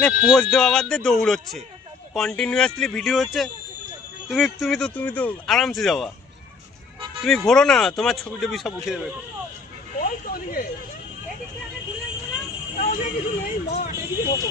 মানে পোজ দেওয়া বাদ দিয়ে দৌড়চ্ছে, কন্টিনিউয়াসলি ভিডিও হচ্ছে। তুমি তো আরামসে যাওয়া, তুমি ঘোরো না, তোমার ছবি টবি সব উঠে দেবে। ওই তো ওদিকে এদিকে আগে ঘুরে না, তাহলে কিছু নেই, লট এদিকে ঢোকো।